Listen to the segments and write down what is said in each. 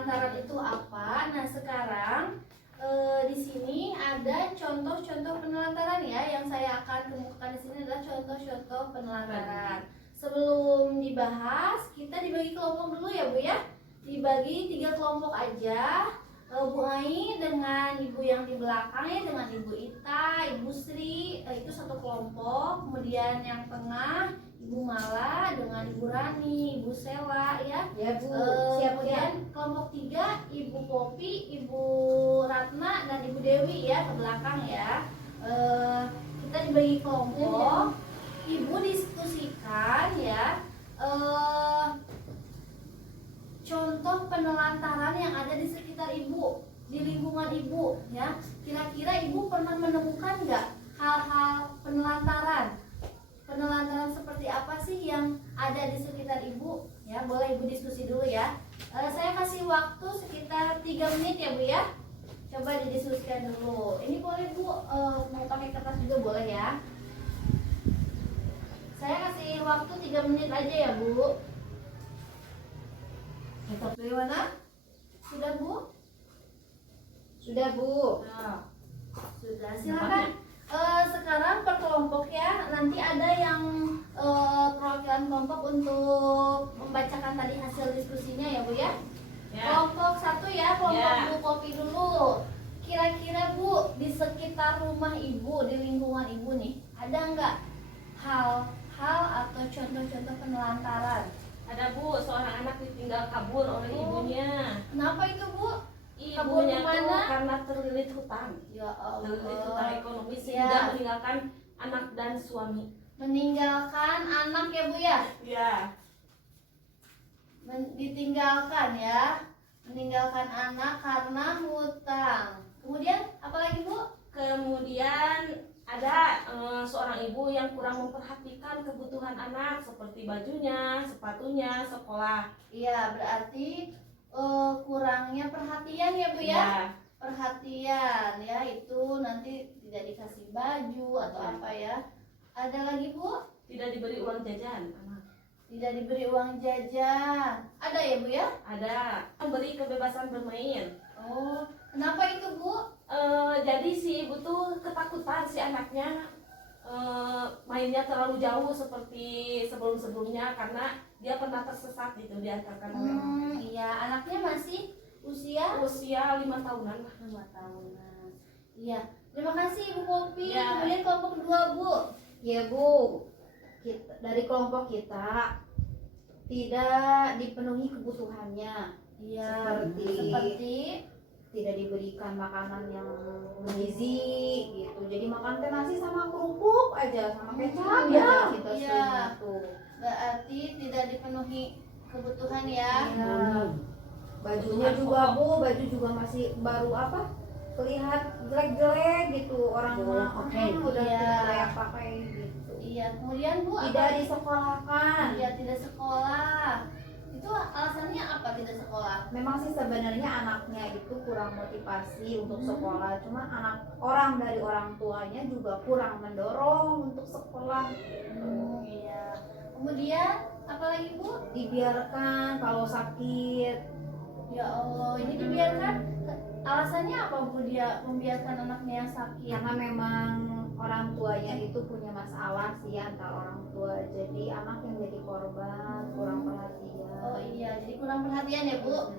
penelantaran itu apa? Nah sekarang di sini ada contoh-contoh penelantaran ya, yang saya akan kemukakan di sini adalah contoh-contoh penelantaran. Sebelum dibahas, kita dibagi kelompok dulu ya Bu ya. Dibagi 3 kelompok aja. Bu Ai dengan ibu yang di belakangnya, dengan Ibu Ita, Ibu Sri, itu satu kelompok. Kemudian yang tengah Ibu Mala dengan Ibu Rani, Ibu Sela ya. Ya Bu. Kemudian kelompok 3 Ibu Popi, Ibu Ratna dan Ibu Dewi ya ke belakang ya. Kita dibagi kelompok. Ibu diskusikan ya. Contoh penelantaran yang ada di sekitar ibu, di lingkungan ibu ya. Kira-kira ibu pernah menemukan nggak hal-hal penelantaran? Penelantaran seperti apa sih yang ada di sekitar ibu? Ya, boleh ibu diskusi dulu ya. Saya kasih waktu sekitar 3 menit ya Bu ya. Coba didiskusikan dulu. Ini boleh Bu, mau pakai kertas juga boleh ya. Saya kasih waktu 3 menit aja ya Bu. Bagaimana? Sudah Bu? Sudah Bu. Nah, sudah. Silakan. Sekarang per kelompok ya. Nanti ada yang perwakilan kelompok untuk membacakan tadi hasil diskusinya ya Bu ya. Kelompok 1 ya, kelompok Bu Kopi dulu. Kira-kira Bu, di sekitar rumah Ibu, di lingkungan Ibu nih, ada nggak hal-hal atau contoh-contoh penelantaran? Ada Bu, seorang anak ditinggal kabur oleh ibunya. Kenapa itu Bu? Ibunya Kabur tuh kemana? karena terlilit hutang. Ya Terlilit hutang Allah. ekonomi Ya. sehingga meninggalkan anak dan suami. Meninggalkan anak ya Bu ya? Ya. Ditinggalkan ya. Meninggalkan anak karena hutang. Kemudian apalagi Bu? Kemudian ada seorang ibu yang kurang memperhatikan kebutuhan anak seperti bajunya, sepatunya, sekolah. Iya, berarti kurangnya perhatian ya Bu ya? Perhatian ya, itu nanti tidak dikasih baju atau apa ya. Ada lagi Bu? Tidak diberi uang jajan anak. Tidak diberi uang jajan. Ada ya Bu ya? Ada memberi kebebasan bermain. Oh, kenapa itu Bu? Jadi si ibu tuh ketakutan si anaknya mainnya terlalu jauh seperti sebelum-sebelumnya karena dia pernah tersesat gitu, diantarkan oleh orang. Iya, anaknya masih usia 5 tahunan lah. 5 tahunan. Iya, terima kasih Ibu Popi. Ya. Kemudian kelompok 2 Bu. Ya Bu. Dari kelompok kita tidak dipenuhi kebutuhannya. Iya, Seperti tidak diberikan makanan yang bergizi gitu. Jadi makan teh nasi sama kerupuk aja, sama kecap ya kita Iya. seringnya tuh. Berarti tidak dipenuhi kebutuhan ya. Iya. Bajunya juga Bu, baju juga masih baru terlihat jelek-jelek gitu. Orang mah udah Iya. tidak layak pakai gitu. Iya, kemudian Bu Tidak disekolahkan. Iya, tidak sekolah. Itu alasannya apa tidak sekolah? Memang sih sebenarnya anaknya itu kurang motivasi untuk sekolah, cuma orang dari orang tuanya juga kurang mendorong untuk sekolah. Iya. Kemudian apalagi Bu? Dibiarkan kalau sakit. Ya Allah, ini dibiarkan. Alasannya apa Bu dia membiarkan anaknya yang sakit? Karena memang orang tuanya itu punya masalah sih antar orang tua, jadi anak yang jadi korban kurang perhatian. Oh iya, jadi kurang perhatian ya Bu.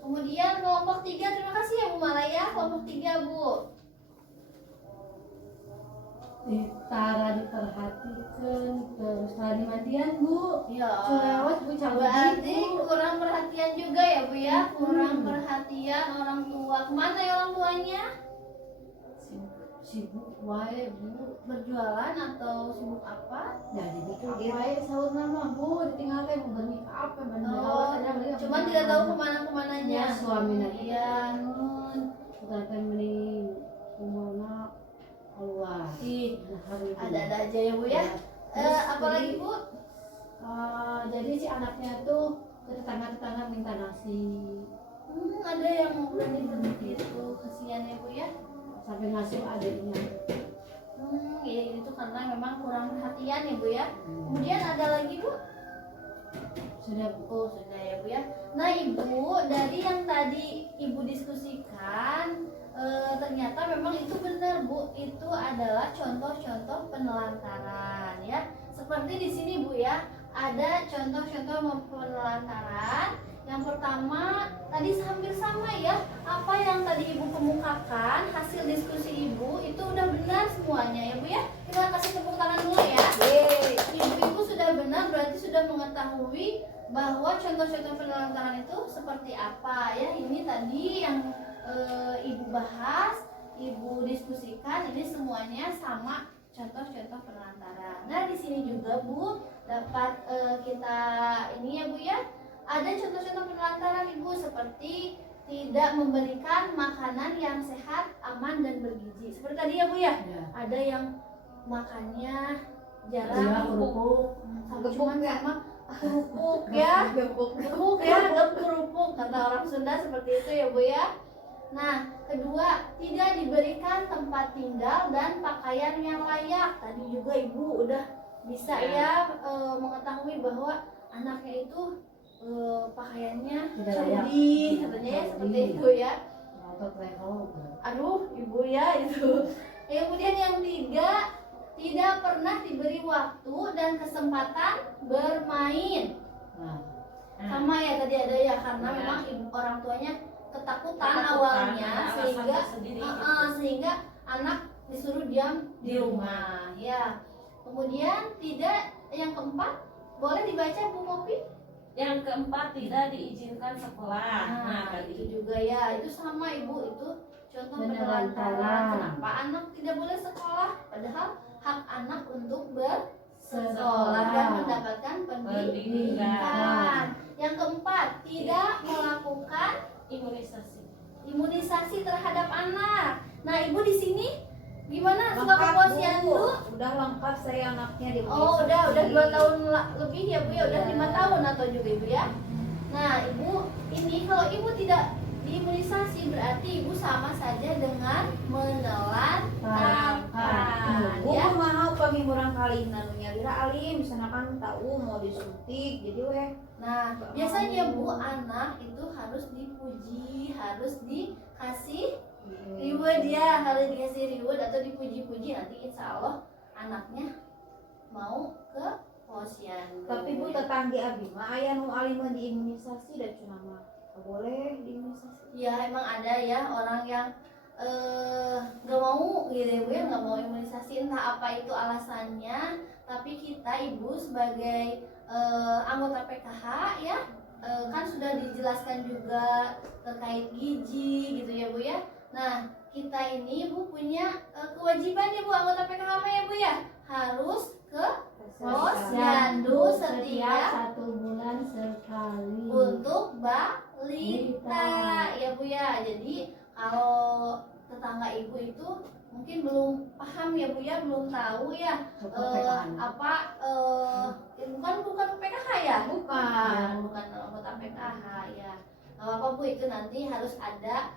Kemudian kelompok 3, terima kasih ya Bu Malaya. Kelompok 3 Bu. Tara diperhatikan, terus tadi matian Bu. Ya. Selewat Bu cabut Berarti Bu. kurang perhatian juga ya Bu ya. Kurang perhatian orang tua. Kemana ya orang tuanya? Sibuk wae Bu. Berjualan atau sibuk apa? Jadi itu dia wae sahur nama Bu, ditinggalkan mau beli apa Oh, cuman tidak tahu kemana-kemananya. Ya, suami nanti. Iya. Bukan mending umurna keluar. Ih, Hari itu. ada-ada aja ya Bu ya. Apalagi Bu? Jadi si anaknya tuh ke tetangga-tetangga minta nasi, Ada yang mau berani seperti itu. Kasihan ya Bu ya. sampai ngasih adiknya. Ya itu karena memang kurang perhatian ya Bu ya. Kemudian ada lagi Bu? Sudah Bu. Oh sudah ya Bu ya. Nah Ibu, dari yang tadi Ibu diskusikan, ternyata memang itu benar Bu, itu adalah contoh-contoh penelantaran ya. Seperti di sini Bu ya, ada contoh-contoh penelantaran. Yang pertama tadi hampir sama ya, apa yang tadi Ibu kemukakan, hasil diskusi Ibu itu udah benar semuanya ya Bu ya. Kita kasih tepuk tangan dulu ya. Ibu-ibu sudah benar, berarti sudah mengetahui bahwa contoh-contoh penelantaran itu seperti apa ya. Ini tadi yang Ibu bahas, Ibu diskusikan, ini semuanya sama contoh-contoh penelantaran. Nah di sini juga Bu dapat kita ini ya Bu ya, ada contoh-contoh penelantaran Ibu seperti tidak memberikan makanan yang sehat, aman dan bergizi. Seperti tadi ya Bu ya, Ya. ada yang makannya Ya, jarang, kerupuk. cuma sama kerupuk ya, kerupuk ya, kerupuk kata orang Sunda seperti itu ya Bu ya. Nah, kedua, tidak diberikan tempat tinggal dan pakaian yang layak. Tadi juga Ibu udah bisa ya mengetahui bahwa anaknya itu pakaiannya Tidak layak. curi katanya ya, seperti itu ya. Otot level. Aduh, Ibu ya itu. Kemudian yang tiga, tidak pernah diberi waktu dan kesempatan bermain. Nah, Sama ya tadi ada ya, karena Ya. memang orang tuanya ketakutan Ketakutan, awalnya ada alasan sehingga tersendiri sehingga anak disuruh diam di rumah ya. Kemudian tidak, yang keempat boleh dibaca Bu Popi. Yang keempat, tidak diizinkan sekolah. Nah, Itu tadi juga ya, itu sama Ibu, itu contoh Penelantaran. penelantaran. Kenapa anak tidak boleh sekolah padahal hak anak untuk bersekolah dan mendapatkan pendidikan. Yang keempat, tidak melakukan imunisasi. imunisasi terhadap anak. Nah, Ibu di sini gimana? Suka Lengkap, keposyandu? Bu. Udah lengkap saya anaknya di Oh, udah 2 tahun lebih ya Bu ya, udah 5 tahun atau juga Ibu ya. Nah, Ibu ini kalau Ibu tidak diimunisasi berarti Ibu sama saja dengan menelantarkan Bu ya. mau kami murang kali nanunya lira alim misalnya kan tahu mau disuntik jadi weh. Nah, biasanya Bu, anak itu harus dipuji, harus dikasih reward ya, harus dikasih reward atau dipuji-puji, nanti insya Allah anaknya mau ke posyandu. Tapi Bu tetangga abi mah aya nu alim diimunisasi dan cuma mah boleh diimunisasi. Ya emang ada ya orang yang nggak mau gitu ya Bu ya, nggak mau imunisasi, entah apa itu alasannya. Tapi kita Ibu sebagai anggota PKH ya, kan sudah dijelaskan juga terkait gizi gitu ya Bu ya. Nah kita ini Bu punya kewajiban ya Bu, anggota PKH ya Bu ya, harus ke posyandu setiap 1 bulan sekali. untuk balita ya Bu ya. Jadi kalau tetangga Ibu itu mungkin belum paham ya Bu ya, belum tahu ya apa bukan PKH ya, bukan anggota PKH ya. Kalau apa Bu, itu nanti harus ada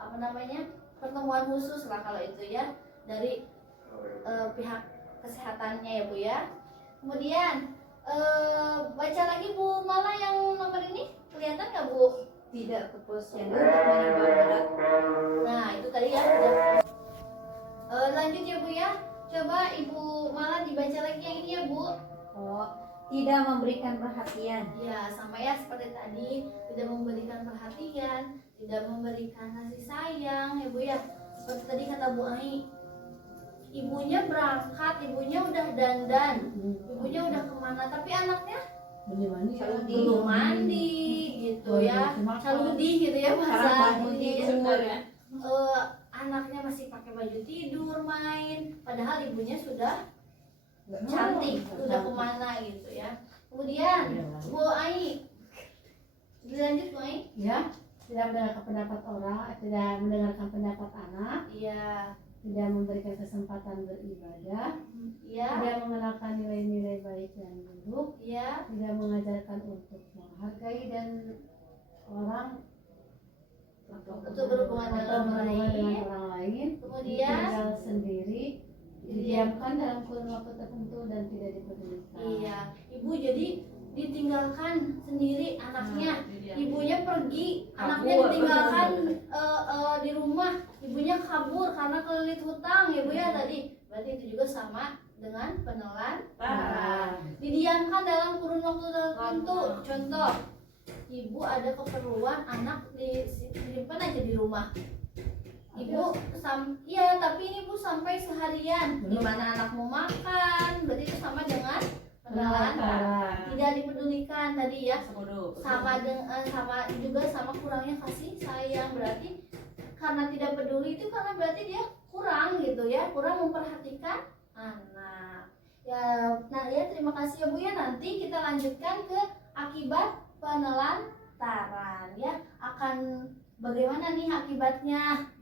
apa namanya, pertemuan khusus lah kalau itu ya dari pihak kesehatannya ya Bu ya. Kemudian baca lagi Bu Mala yang nomor ini, kelihatan nggak Bu? Tidak ke posyandu menerima berat. Nah itu tadi ya udah. Lanjut ya Bu ya, coba Ibu Mala dibaca lagi yang ini ya Bu. Oh, tidak memberikan perhatian. Ya sama ya seperti tadi, tidak memberikan perhatian, tidak memberikan kasih sayang ya Bu ya. Seperti tadi kata Bu Ai, ibunya berangkat, ibunya udah dandan, ibunya udah kemana, tapi anaknya belum mandi gitu ya, caludi gitu ya bahasa tidur ya. anaknya masih pakai baju tidur main, padahal ibunya sudah cantik, sudah kemana gitu ya. Kemudian Bu Ai, dilanjut Bu Ai. Ya, tidak mendengarkan pendapat orang, tidak mendengarkan pendapat anak, Iya, tidak memberikan kesempatan beribadah, iya, tidak mengenalkan nilai-nilai baik dan buruk, iya, tidak mengajarkan untuk menghargai dan orang untuk berhubungan dengan orang lain. orang lain, Kemudian tinggal sendiri, didiamkan dalam kurun waktu tertentu dan tidak dipedulikan. iya, Ibu jadi ditinggalkan sendiri anaknya, Nah, ibunya pergi, anaknya Kabur. ditinggalkan di rumah, ibunya kabur karena kelilit hutang ya Bu ya tadi. Berarti itu juga sama dengan penelantaran. Didiamkan dalam kurun waktu tertentu. Contoh, ibu ada keperluan, anak disimpan aja di rumah. Ibu iya, tapi ini Bu sampai seharian. Di mana anak mau makan, berarti itu sama dengan penelantaran. Tidak dipedulikan tadi ya. Sama kurangnya kasih sayang. Berarti karena tidak peduli itu karena berarti dia kurang gitu ya, kurang memperhatikan anak. Nah ya, terima kasih ya Bu ya. Nanti kita lanjutkan ke akibat penelantaran ya. Akan bagaimana nih akibatnya?